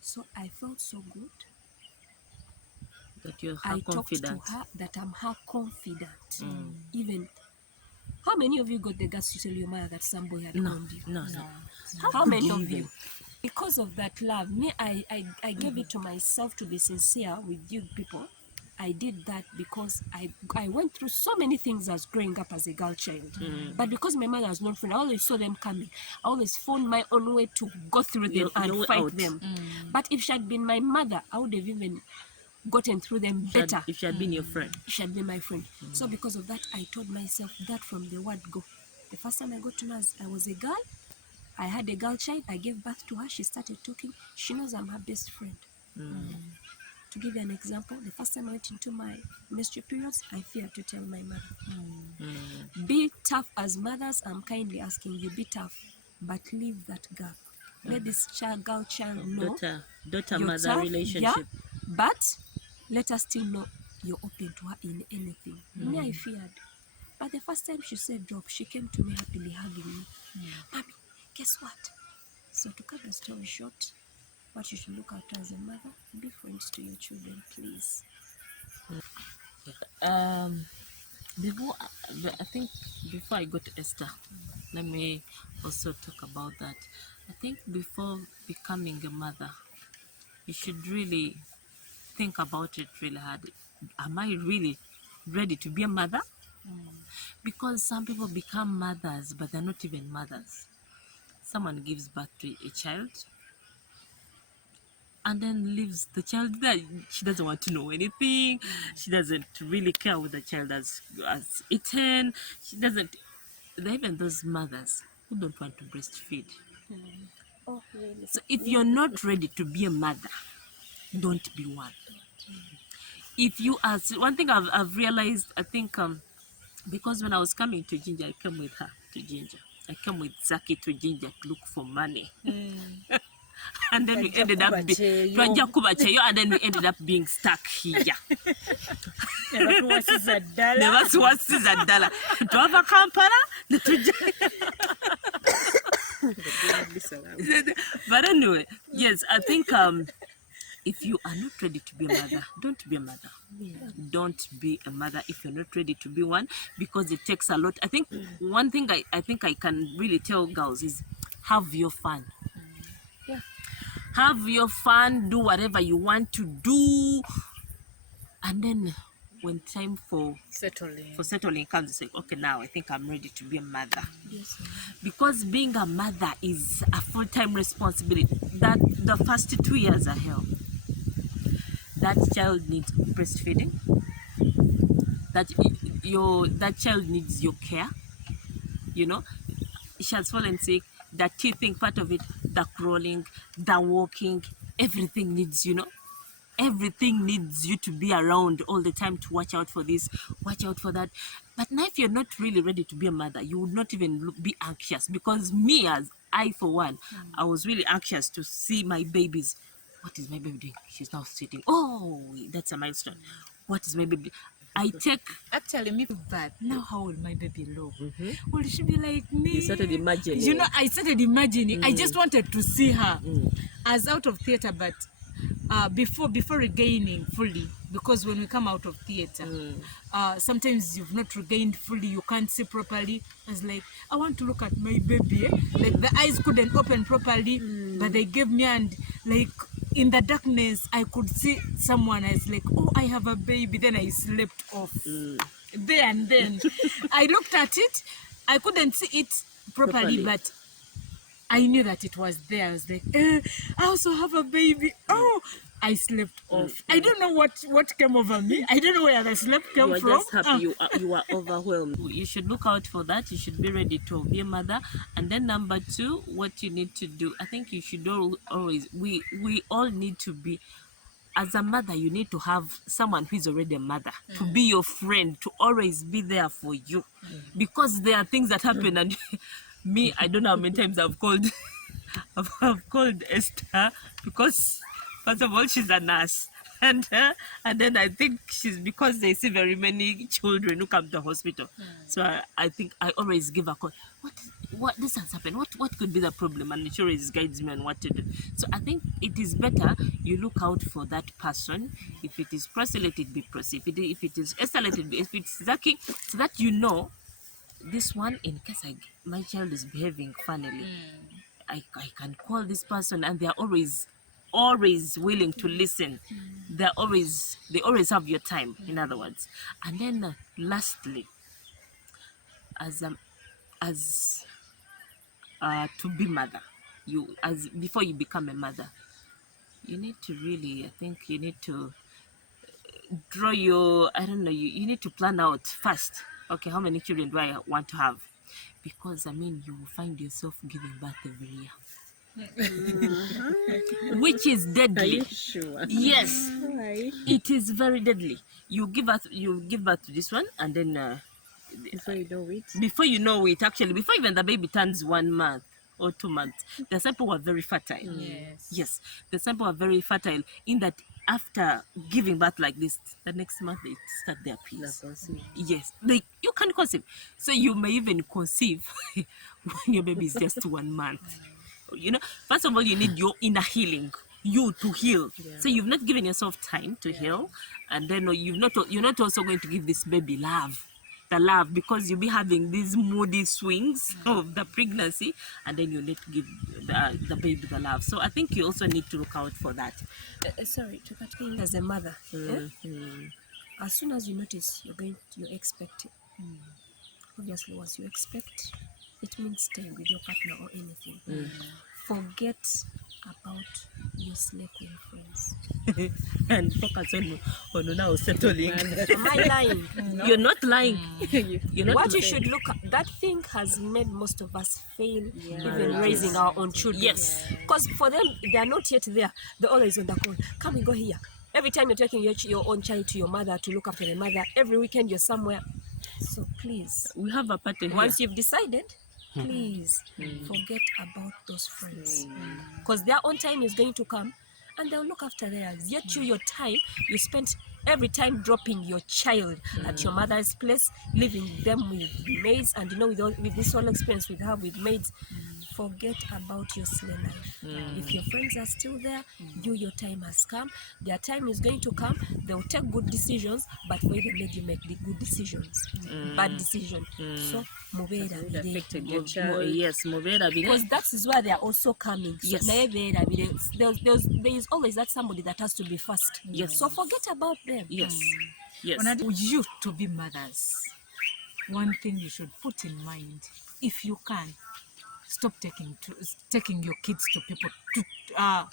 So I felt so good. That you're I confident. talked to her that I'm her confident. Even, how many of you got the guts to tell your mother that some boy had owned you? No. How many of you? Because of that love, I gave it to myself to be sincere with you people. I did that because I went through so many things as growing up as a girl child. But because my mother was not friend, I always saw them coming. I always found my own way to go through them and fight them. But if she had been my mother, I would have even gotten through them better. If she had been your friend. She had been my friend. So because of that, I told myself that from the word go. The first time I got to know I was a girl, I had a girl child, I gave birth to her, she started talking. She knows I'm her best friend. To give you an example, the first time I went into my menstrual periods, I feared to tell my mother. Be tough as mothers, I'm kindly asking you, be tough, but leave that gap. Let this girl child know Daughter-mother tough, relationship. yeah, but let us still know you're open to her in anything. Me, I feared. But the first time she said drop, she came to me happily hugging me. Mommy, guess what? So to cut the story short, what you should look at as a mother, be friends to your children, please. Before I go to Esther, let me also talk about that. I think before becoming a mother, you should really think about it really hard. Am I really ready to be a mother? Because some people become mothers, but they're not even mothers. Someone gives birth to a child and then leaves the child there. She doesn't want to know anything. She doesn't really care what the child has eaten. She doesn't. There are even those mothers who don't want to breastfeed. Oh, really? So if you're not ready to be a mother, don't be one. If you are, one thing I've realized, I think, because when I was coming to Ginger, I came with her to Ginger. I came with Zaki to Ginger to look for money. And then we ended up and then we ended up being stuck here. Never was a dollar. Never was a dollar. To have a Kampala. But anyway, yes, I think if you are not ready to be a mother, don't be a mother. Don't be a mother if you're not ready to be one, because it takes a lot. I think one thing I think I can really tell girls is have your fun. Yeah. Have your fun, do whatever you want to do, and then when time for settling comes, you say, okay, now I think I'm ready to be a mother. Yes. Because being a mother is a full-time responsibility. That the first 2 years are hell. That child needs breastfeeding. That child needs your care. You know, she has fallen sick. The teething part of it, the crawling, the walking, everything needs, everything needs you to be around all the time to watch out for this, watch out for that. But now if you're not really ready to be a mother, you would not even be anxious. Because me, as I for one, I was really anxious to see my babies. What is my baby doing? She's now sitting. Oh, that's a milestone. What is my baby? Actually, me bad. Now how will my baby look? Will she be like me? You started imagining. You know, I started imagining. I just wanted to see her as out of theater, but before regaining fully, because when we come out of theater, sometimes you've not regained fully, you can't see properly. I was like, I want to look at my baby. Like the eyes couldn't open properly, but they gave me, and like in the darkness, I could see someone. I was like, oh, I have a baby. Then I slept off there and then. I looked at it. I couldn't see it properly. But I knew that it was there. I was like, I also have a baby. Oh, I slept off. I don't know what came over me. I don't know where the sleep came You are from. just happy. You are overwhelmed. You should look out for that. You should be ready to be a mother. And then number 2, what you need to do, I think you should always, we all need to be, as a mother, you need to have someone who is already a mother to be your friend, to always be there for you. Because there are things that happen, and me, I don't know how many times I've called Esther, because first of all, she's a nurse. And then I think she's, because they see very many children who come to the hospital. So I think I always give a call. What this has happened? What could be the problem? And she always guides me on what to do. So I think it is better you look out for that person. If it is Prosy, let it be Prosy. If it is Esther, let it be. If it's Zaki, so that you know, this one, in case my child is behaving funnily, I can call this person, and they are always willing to listen. They always have your time, in other words. And then lastly, as to be mother, before you become a mother, you need to really, I think you need to draw your, you need to plan out first. Okay, how many children do I want to have? Because you will find yourself giving birth every year. Which is deadly. Are you sure? Yes. Why? It is very deadly. You give birth to this one, and then Before you know it. before you know it, actually, before even the baby turns 1 month or 2 months, the sample were very fertile. Yes, the sample were very fertile, in that after giving birth like this, the next month they start their pills. Yes, you can conceive. So you may even conceive when your baby is just 1 month. First of all, you need your inner healing, you to heal. So you've not given yourself time to heal, and then you're not also going to give this baby the love, because you'll be having these moody swings of the pregnancy, and then you need to give the baby the love. So I think you also need to look out for that. Sorry to cut in. As a mother, as soon as you notice you're expecting, obviously once you expect, it means staying with your partner or anything. Forget about your snake friends. And focus on now settling. Am I lying? You're not lying. You're not What you lying. should look at, that thing has made most of us fail even raising our own children. Yes. Because for them, they are not yet there. They're always on the call. Come and go here. Every time you're taking your own child to your mother to look after the mother, every weekend you're somewhere. So please, We have a pattern once here. you've decided, please forget about those friends, because their own time is going to come and they'll look after theirs. Yet your time you spent every time dropping your child at your mother's place, leaving them with maids, and with this whole experience we have with maids. Forget about your slay life. If your friends are still there, your time has come. Their time is going to come. They'll take good decisions, but we even made you make the good decisions, bad decision. So mubera affected your child. Yes, mubera bire. because that is where they are also coming. So Yes. there is always that somebody that has to be first. Yes. So forget about them. Yes. Yes. For you to be mothers, one thing you should put in mind, if you can, stop taking your kids to people, to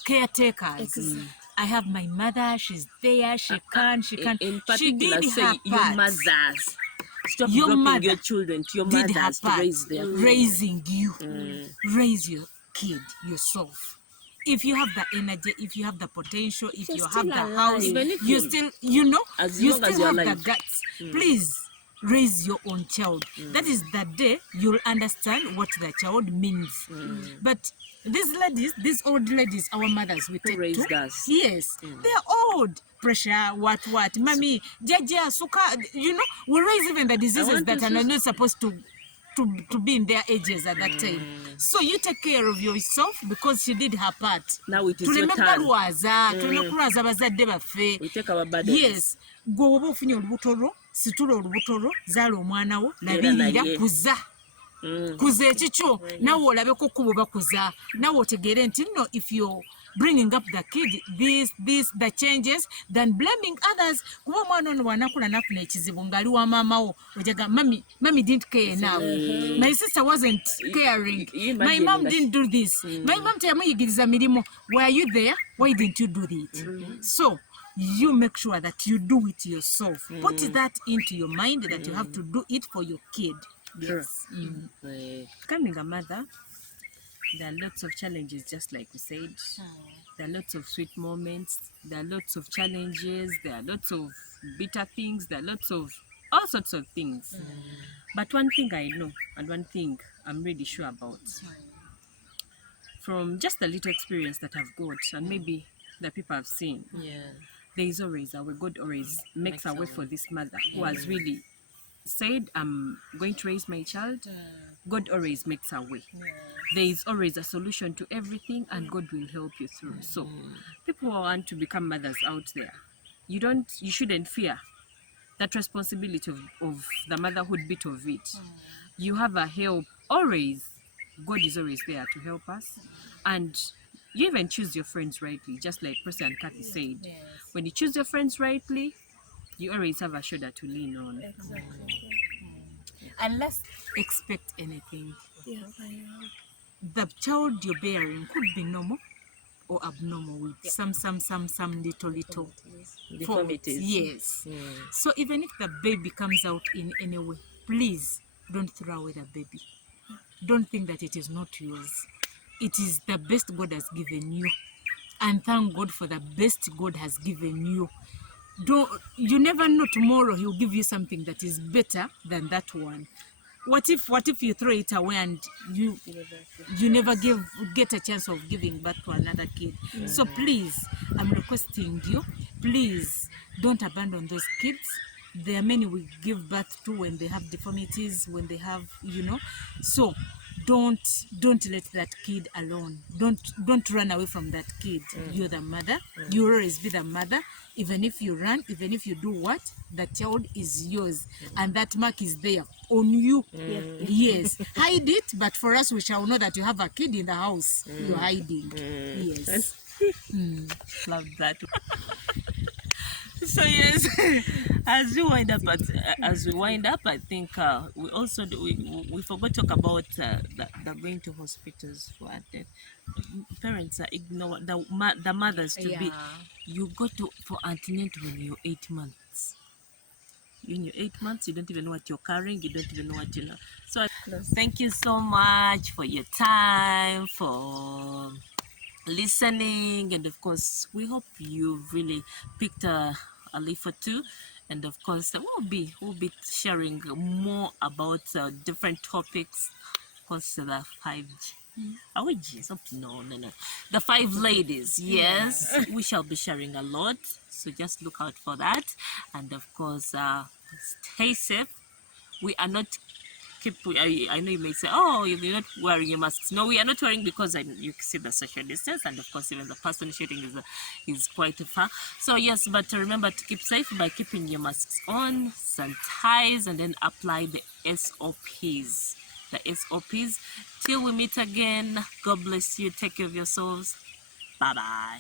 caretakers. Exactly. I have my mother, she's there, she can. In She particular, did say her your part. mothers. Stop Your dropping mother your children to your did her mothers to part, raise their raising you. Raise your kid yourself. If you have the energy, if you have the potential, if You're you have still the alive. house, Even if you you- still, as you long as still you're have alive. the guts. Please raise your own child. That is the day you'll understand what the child means. But these ladies, these old ladies, our mothers, we take raised to, us. yes, they're old. Pressure, what, mommy, jaja, suka, we raise even the diseases want that to are not supposed to be in their ages at that time. So you take care of yourself because she did her part. Now it is your Tuleme turn. kubalwaza, tuleme kulwaza bazadde baffe. We take our burdens. Yes, gwe oba ofunye olubuto lwo, situla olubuto lwo, zaala omwana wo, Era labirira, naye. kuza ekikyo, nawe olabeko kubo bakuza, nawe otegeere nti no, if you're bringing up the kid, the changes, than blaming others. Kuba omwana ono bw'anakula nafuna ekizibu ng'ali wa maama wo, ojaga mami didn't care enough. My sister wasn't caring. You My imagine mom that. didn't do this. My mom teyamuyigiriza mirimu. Were you there? Why didn't you do it? So you make sure that you do it yourself. Put that into your mind that you have to do it for your kid. Sure. Becoming a mother, there are lots of challenges, just like we said. There are lots of sweet moments. There are lots of challenges. There are lots of bitter things. There are lots of all sorts of things. But one thing I know, and one thing I'm really sure about, from just the little experience that I've got, and maybe the people I've seen, there is always a way. God always makes a way for this mother who has really said, I'm going to raise my child. God always makes a way. There is always a solution to everything, and God will help you through. So people who want to become mothers out there, you shouldn't fear that responsibility of the motherhood bit of it. You have a help always. God is always there to help us. And you even choose your friends rightly, just like Percy and Kathy said. When you choose your friends rightly, you always have a shoulder to lean on. And let's expect anything. Yeah, The child you're bearing could be normal or abnormal with some little faults. Deformities. Yes. So even if the baby comes out in any way, please don't throw away the baby. Don't think that it is not yours. It is the best God has given you. And thank God for the best God has given you. You never know, tomorrow he'll give you something that is better than that one. What if you throw it away and you never get a chance of giving birth to another kid? So please, I'm requesting you, please don't abandon those kids. There are many we give birth to when they have deformities, when they have, so don't let that kid alone. Don't run away from that kid. You're the mother. You will always be the mother. Even if you run, even if you do what, the child is yours, and that mark is there on you. Yes, hide it, but for us, we shall know that you have a kid in the house. You're hiding. Yes. Love that. So yes, as we wind up, I think we also we forgot to talk about the going to hospitals for that. Parents are ignore the mothers to be. You go for antenatal when you're 8 months. In your 8 months, you don't even know what you're carrying. You don't even know what you know. So thank you so much for your time, for listening, and of course we hope you've really picked a leaf or two, and of course we'll be sharing more about different topics course, the 5G. Are we G's? No. The 5 ladies, yes. We shall be sharing a lot. So just look out for that. And of course, stay safe. We are not I know you may say, oh, you're not wearing your masks. No, we are not wearing because you see the social distance, and of course even the person shooting is quite far. So yes, but remember to keep safe by keeping your masks on, sanitize, and then apply the SOPs. The SOPs. Till we meet again, God bless you. Take care of yourselves. Bye bye.